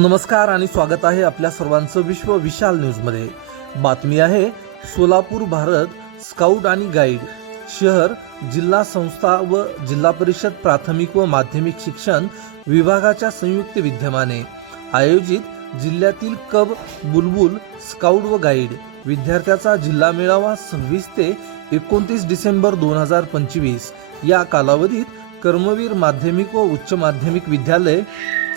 नमस्कार आणि स्वागत आहे आपल्या सर्वांचं विश्व विशाल न्यूजमध्ये। बातमी आहे सोलापूर भारत स्काउट आणि गाईड शहर जिल्हा संस्था व जिल्हा परिषद प्राथमिक व माध्यमिक शिक्षण विभागाच्या संयुक्त विद्यमाने आयोजित जिल्ह्यातील कब बुलबुल स्काउट व गाईड विद्यार्थ्याचा जिल्हा मेळावा 26 ते 29 डिसेंबर 2025 या कालावधीत कर्मवीर माध्यमिक व उच्च माध्यमिक विद्यालय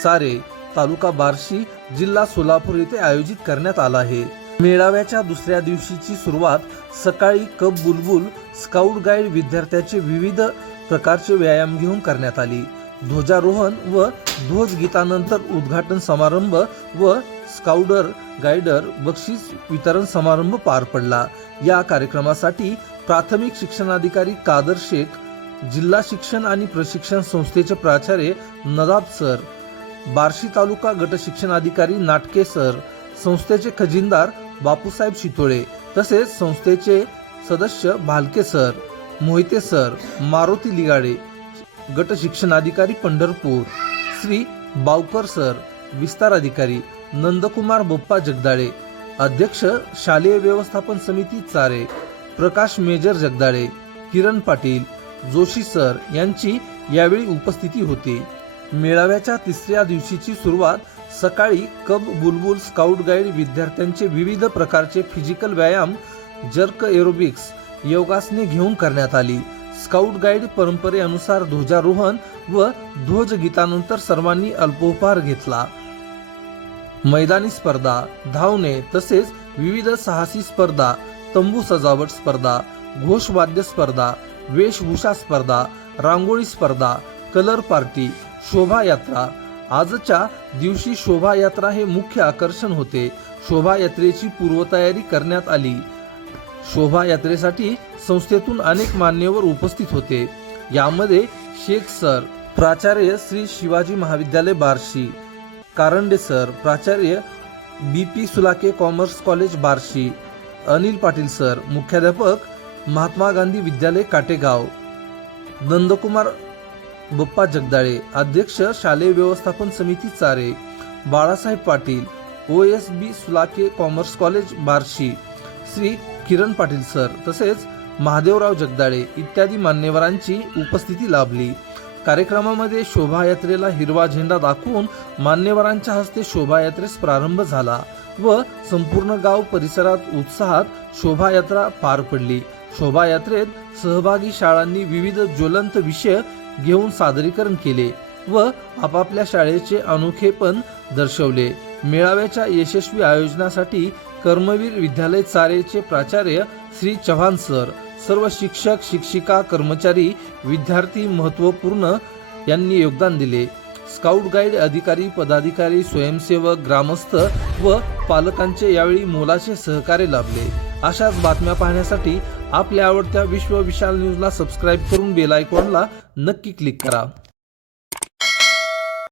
चारे तालुका बार्शी जिल्हा सोलापूर येथे आयोजित करण्यात आला आहे। मेळाव्याच्या दुसऱ्या दिवशीची सुरुवात सकाळी कब बुलबुल स्काउट गाईड विद्यार्थ्याचे विविध प्रकारचे व्यायाम घेऊन करण्यात आली। ध्वजारोहण व ध्वजगीतानंतर उद्घाटन समारंभ व स्काउटर गाईडर बक्षीस वितरण समारंभ पार पडला। या कार्यक्रमासाठी प्राथमिक शिक्षणाधिकारी कादर शेख, जिल्हा शिक्षण आणि प्रशिक्षण संस्थेचे प्राचार्य नदाब सर, बार्शी तालुका गट शिक्षणाधिकारी नाटके सर, संस्थेचे खजिनदार बापूसाहेब शितोळे तसेच संस्थेचे सदस्य भालके सर, मोहिते सर, मारुती लिगाडे, गट शिक्षणाधिकारी पंढरपूर, श्री बावकर सर, विस्तार अधिकारी नंदकुमार बप्पा जगदाळे, अध्यक्ष शालेय व्यवस्थापन समिती चारे प्रकाश मेजर जगदाळे, किरण पाटील, जोशी सर यांची यावेळी उपस्थिती होती। मेळाव्याच्या तिसऱ्या दिवशीची सुरुवात सकाळी कब बुलबुल स्काउट गाईड विद्यार्थ्यांचे विविध प्रकारचे फिजिकल व्यायाम, जर्क एरोबिक्स, योगासने घेऊन करण्यात आली। स्काउट गाईड परंपरेनुसार ध्वजारोहण व ध्वजगीतानंतर सर्वांनी अल्पोपहार घेतला। मैदानी स्पर्धा, धावणे तसेच विविध साहसी स्पर्धा, तंबू सजावट स्पर्धा, घोषवाद्य स्पर्धा, वेशभूषा स्पर्धा, रांगोळी स्पर्धा, कलर पार्टी, शोभायात्रा। आजच्या दिवशी शोभायात्रा हे मुख्य आकर्षण होते। शोभायात्रेची पूर्वतयारी करण्यात आली। शोभायात्रेसाठी संस्थेतून अनेक मान्यवर उपस्थित होते। यामध्ये शेख सर, प्राचार्य श्री शिवाजी महाविद्यालय बार्शी, कारंडे सर, प्राचार्य BP Sulake commerce college Barshi, Anil Patil sir, मुख्याध्यापक महात्मा गांधी विद्यालय काटेगाव, नंदकुमार बप्पा जगदाळे, अध्यक्ष शालेय व्यवस्थापन समिती चारे, Balasaheb Patil, OSB Sulake commerce college Barshi, Shri Kiran Patil sir तसेच महादेवराव जगदाळे इत्यादी मान्यवरांची उपस्थिती लाभली। कार्यक्रमामध्ये शोभायात्रेला हिरवा झेंडा दाखवून मान्यवरांच्या हस्ते शोभायात्रेस प्रारंभ झाला व संपूर्ण गाव परिसरात उत्साहात शोभायात्रा पार पडली। शोभायात्रेत सहभागी शाळांनी विविध ज्वलंत विषय घेऊन सादरीकरण केले व आपापल्या शाळेचे अनोखेपण दर्शवले। मेळाव्याच्या यशस्वी आयोजनासाठी कर्मवीर विद्यालय चारेचे प्राचार्य श्री चव्हाण सर, सर्व शिक्षक शिक्षिका कर्मचारी विद्यार्थी महत्त्वपूर्ण यांनी योगदान दिले। स्काउट गाईड अधिकारी पदाधिकारी स्वयंसेवक ग्रामस्थ व पालकांचे यावेळी मोलाचे सहकार्य लाभले। अशाच बातम्या पाहण्यासाठी आपल्या आवडत्या विश्व विशाल न्यूजला सबस्क्राईब करून बेल आयकॉनला नक्की क्लिक करा।